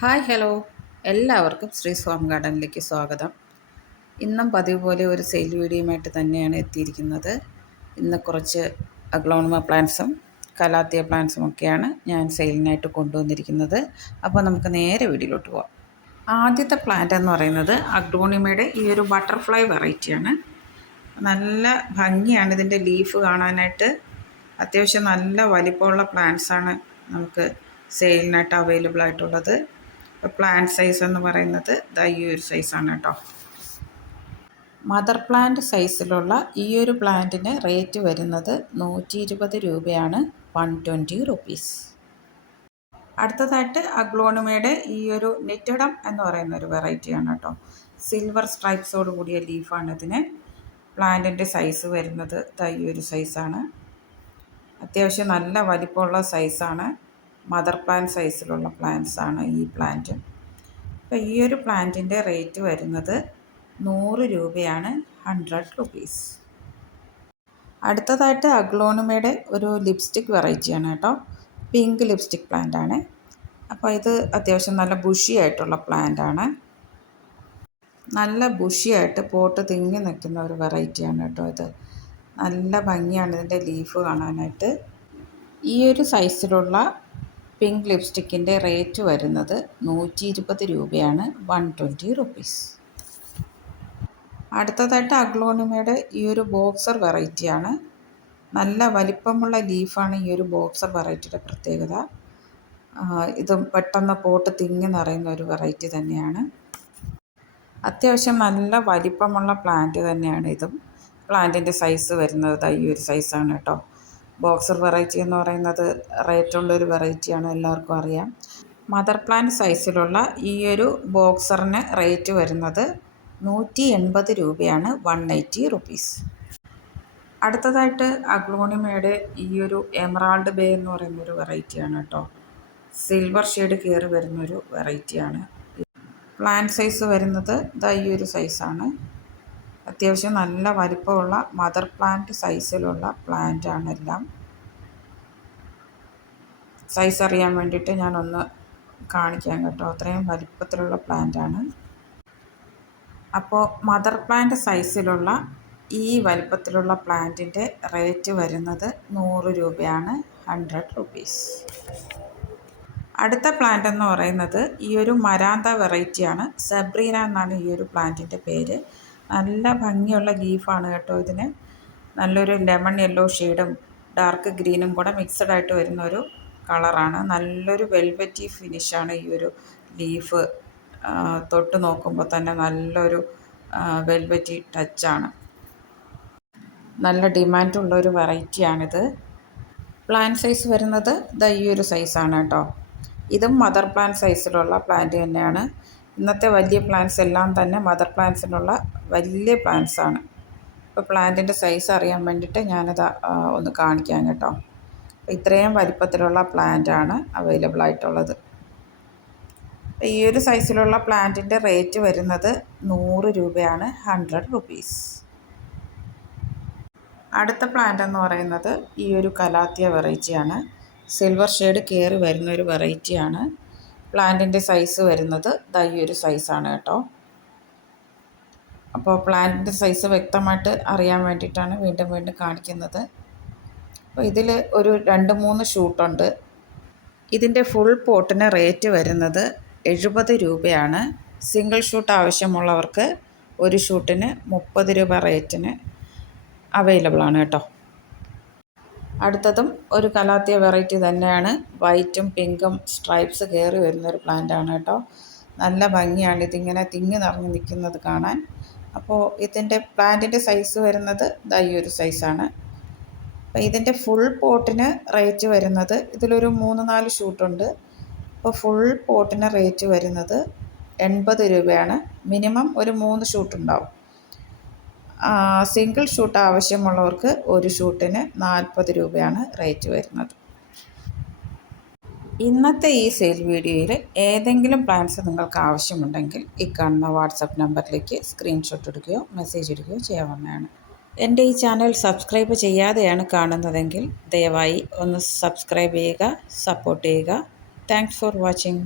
Hi hello എല്ലാവർക്കും ശ്രീ സ്വാം ഗാർഡനിലേക്ക് സ്വാഗതം. ഇന്നും പതിവ് പോലെ ഒരു സെയിൽ വീഡിയോയുമായിട്ട് തന്നെയാണ് എത്തിയിരിക്കുന്നത്. ഇന്ന് കുറച്ച് അഗ്ലോണിമ പ്ലാന്റ്സും കലാത്തിയ പ്ലാന്റ്സും ഒക്കെയാണ് ഞാൻ സെയിലിനായിട്ട് കൊണ്ടുവന്നിരിക്കുന്നത്. അപ്പോൾ നമുക്ക് നേരെ വീഡിയോയിലോട്ട് പോകാം. ആദ്യത്തെ പ്ലാന്റ് എന്ന് പറയുന്നത് അഗ്ലോണിമയുടെ ഈ ഒരു ബട്ടർഫ്ലൈ വെറൈറ്റിയാണ്. നല്ല ഭംഗിയാണ് ഇതിൻ്റെ ലീഫ് കാണാനായിട്ട്. അത്യാവശ്യം നല്ല വലിപ്പമുള്ള പ്ലാന്റ്സാണ് നമുക്ക് സെയിലിനായിട്ട് അവൈലബിൾ ആയിട്ടുള്ളത്. പ്ലാന്റ് സൈസ് എന്ന് പറയുന്നത് ഈ ഒരു സൈസാണ് കേട്ടോ. മദർ പ്ലാന്റ് സൈസിലുള്ള ഈ ഒരു പ്ലാന്റിന് റേറ്റ് വരുന്നത് 120 രൂപയാണ്, 120 റുപ്പീസ്. അടുത്തതായിട്ട് അഗ്ലോണിമയുടെ ഈ ഒരു നെറ്റഡം എന്ന് പറയുന്ന ഒരു വെറൈറ്റിയാണ് കേട്ടോ. സിൽവർ സ്ട്രൈപ്സോട് കൂടിയ ലീഫാണ് ഇതിന്. പ്ലാന്റിൻ്റെ സൈസ് വരുന്നത് ഈ ഒരു സൈസാണ്. അത്യാവശ്യം നല്ല വലിപ്പമുള്ള സൈസാണ്. മദർ പ്ലാന്റ് സൈസിലുള്ള പ്ലാന്റ്സ് ആണ് ഈ പ്ലാന്റ്. അപ്പോൾ ഈ ഒരു പ്ലാന്റിൻ്റെ റേറ്റ് വരുന്നത് 100 രൂപയാണ്, 100 റുപ്പീസ്. അടുത്തതായിട്ട് അഗ്ലോണിമയുടെ ഒരു ലിപ്സ്റ്റിക് വെറൈറ്റിയാണ് കേട്ടോ. പിങ്ക് ലിപ്സ്റ്റിക് പ്ലാന്റ് ആണ്. അപ്പോൾ ഇത് അത്യാവശ്യം നല്ല ബുഷി ആയിട്ടുള്ള പ്ലാന്റ് ആണ്. നല്ല ബുഷിയായിട്ട് പോട്ട് തിങ്ങി നിൽക്കുന്ന ഒരു വെറൈറ്റിയാണ് കേട്ടോ ഇത്. നല്ല ഭംഗിയാണ് ഇതിൻ്റെ ലീഫ് കാണാനായിട്ട്. ഈ ഒരു സൈസിലുള്ള പിങ്ക് ലിപ്സ്റ്റിക്കിൻ്റെ റേറ്റ് വരുന്നത് 120 രൂപയാണ്, 120 റുപ്പീസ്. അടുത്തതായിട്ട് അഗ്ലോണിമയുടെ ഈ ഒരു ബോക്സർ വെറൈറ്റിയാണ്. നല്ല വലിപ്പമുള്ള ലീഫാണ് ഈ ഒരു ബോക്സർ വെറൈറ്റിയുടെ പ്രത്യേകത. ഇത് പെട്ടെന്ന് പോട്ട് തിങ്ങി നിറയുന്ന ഒരു വെറൈറ്റി തന്നെയാണ്. അത്യാവശ്യം നല്ല വലിപ്പമുള്ള പ്ലാന്റ് തന്നെയാണ് ഇതും. പ്ലാന്റിൻ്റെ സൈസ് വരുന്നത് ഈ ഒരു സൈസാണ് കേട്ടോ. ബോക്സർ വെറൈറ്റി എന്ന് പറയുന്നത് റേറ്റുള്ളൊരു വെറൈറ്റിയാണ്, എല്ലാവർക്കും അറിയാം. മദർ പ്ലാന്റ് സൈസിലുള്ള ഈ ഒരു ബോക്സറിന് റേറ്റ് വരുന്നത് 180 രൂപയാണ്, 180 റുപ്പീസ്. അടുത്തതായിട്ട് അഗ്ലോണിമയുടെ ഈ ഒരു എമറാൾഡ് ബേ എന്ന് പറയുന്നൊരു വെറൈറ്റിയാണ് കേട്ടോ. സിൽവർ ഷെയ്ഡ് കയറി വരുന്നൊരു വെറൈറ്റിയാണ്. പ്ലാന്റ് സൈസ് വരുന്നത് ഈ ഒരു സൈസാണ്. അത്യാവശ്യം നല്ല വലിപ്പമുള്ള മദർ പ്ലാന്റ് സൈസിലുള്ള പ്ലാന്റ് ആണ് എല്ലാം. സൈസ് അറിയാൻ വേണ്ടിയിട്ട് ഞാനൊന്ന് കാണിക്കാം കേട്ടോ. അത്രയും വലിപ്പത്തിലുള്ള പ്ലാന്റ് ആണ്. അപ്പോൾ മദർ പ്ലാന്റ് സൈസിലുള്ള ഈ വലിപ്പത്തിലുള്ള പ്ലാന്റിൻ്റെ റേറ്റ് വരുന്നത് 100 രൂപയാണ്, 100 റുപ്പീസ്. അടുത്ത പ്ലാന്റ് എന്ന് പറയുന്നത് ഈ ഒരു മരാന്ത വെറൈറ്റിയാണ്. സബ്രീന എന്നാണ് ഈ ഒരു പ്ലാന്റിൻ്റെ പേര്. നല്ല ഭംഗിയുള്ള ലീഫാണ് കേട്ടോ ഇതിന്. നല്ലൊരു ലെമൺ യെല്ലോ ഷെയ്ഡും ഡാർക്ക് ഗ്രീനും കൂടെ മിക്സഡ് ആയിട്ട് വരുന്നൊരു കളറാണ്. നല്ലൊരു വെൽവെറ്റി ഫിനിഷാണ് ഈ ഒരു ലീഫ്. തൊട്ട് നോക്കുമ്പോൾ തന്നെ നല്ലൊരു വെൽവെറ്റി ടച്ചാണ്. നല്ല ഡിമാൻഡുള്ളൊരു വെറൈറ്റിയാണിത്. പ്ലാന്റ് സൈസ് വരുന്നത് ഈ ഒരു സൈസാണ് കേട്ടോ. ഇതും മദർ പ്ലാന്റ് സൈസിലുള്ള പ്ലാന്റ് തന്നെയാണ്. ഇന്നത്തെ വലിയ പ്ലാന്റ്സ് എല്ലാം തന്നെ മദർ പ്ലാന്റ്സിനുള്ള വലിയ പ്ലാന്റ്സ് ആണ്. ഇപ്പോൾ പ്ലാന്റിൻ്റെ സൈസ് അറിയാൻ വേണ്ടിയിട്ട് ഞാനത് ഒന്ന് കാണിക്കാം കേട്ടോ. ഇത്രയും വലിപ്പത്തിലുള്ള പ്ലാന്റ് ആണ് അവൈലബിൾ ആയിട്ടുള്ളത്. ഈ ഒരു സൈസിലുള്ള പ്ലാന്റിൻ്റെ റേറ്റ് വരുന്നത് 100 രൂപയാണ്, 100 റുപ്പീസ്. അടുത്ത പ്ലാന്റ് എന്ന് പറയുന്നത് ഈ ഒരു കലാത്തിയ വെറൈറ്റിയാണ്. സിൽവർ ഷെയ്ഡ് കയറി വരുന്നൊരു വെറൈറ്റിയാണ്. പ്ലാന്റിൻ്റെ സൈസ് വരുന്നത് ഈ ഒരു സൈസാണ് കേട്ടോ. അപ്പോൾ പ്ലാന്റിൻ്റെ സൈസ് വ്യക്തമായിട്ട് അറിയാൻ വേണ്ടിയിട്ടാണ് വീണ്ടും വീണ്ടും കാണിക്കുന്നത്. അപ്പോൾ ഇതിൽ ഒരു 2-3 ഷൂട്ടുണ്ട്. ഇതിൻ്റെ ഫുൾ പോട്ടിന് റേറ്റ് വരുന്നത് 70 രൂപയാണ്. സിംഗിൾ ഷൂട്ട് ആവശ്യമുള്ളവർക്ക് ഒരു ഷൂട്ടിന് 30 രൂപ റേറ്റിന് അവൈലബിൾ ആണ് കേട്ടോ. അടുത്തതും ഒരു കലാത്തിയ വെറൈറ്റി തന്നെയാണ്. വൈറ്റും പിങ്കും സ്ട്രൈപ്സ് കയറി വരുന്നൊരു പ്ലാന്റാണ് കേട്ടോ. നല്ല ഭംഗിയാണ് ഇതിങ്ങനെ തിങ്ങി നിറഞ്ഞ് നിൽക്കുന്നത് കാണാൻ. അപ്പോൾ ഇതിൻ്റെ പ്ലാന്റിൻ്റെ സൈസ് വരുന്നത് ഈ ഒരു സൈസാണ്. അപ്പോൾ ഇതിൻ്റെ ഫുൾ പോട്ടിന് റേറ്റ് വരുന്നത്, ഇതിലൊരു 3-4 ഷൂട്ടുണ്ട്. അപ്പോൾ ഫുൾ പോട്ടിന് റേറ്റ് വരുന്നത് 80 രൂപയാണ്. മിനിമം ഒരു 3 ഷൂട്ടുണ്ടാവും. സിംഗിൾ ഷൂട്ട് ആവശ്യമുള്ളവർക്ക് ഒരു ഷൂട്ടിന് 40 രൂപയാണ് റേറ്റ് വരുന്നത്. ഇന്നത്തെ ഈ സെയിൽ വീഡിയോയിൽ ഏതെങ്കിലും പ്ലാന്റ്സ് നിങ്ങൾക്ക് ആവശ്യമുണ്ടെങ്കിൽ ഈ കാണുന്ന വാട്സപ്പ് നമ്പറിലേക്ക് സ്ക്രീൻഷോട്ട് എടുക്കുകയോ മെസ്സേജ് ഇടുകയോ ചെയ്യാവുന്നതാണ്. എൻ്റെ ഈ ചാനൽ സബ്സ്ക്രൈബ് ചെയ്യാതെയാണ് കാണുന്നതെങ്കിൽ ദയവായി ഒന്ന് സബ്സ്ക്രൈബ് ചെയ്യുക, സപ്പോർട്ട് ചെയ്യുക. Thanks for watching.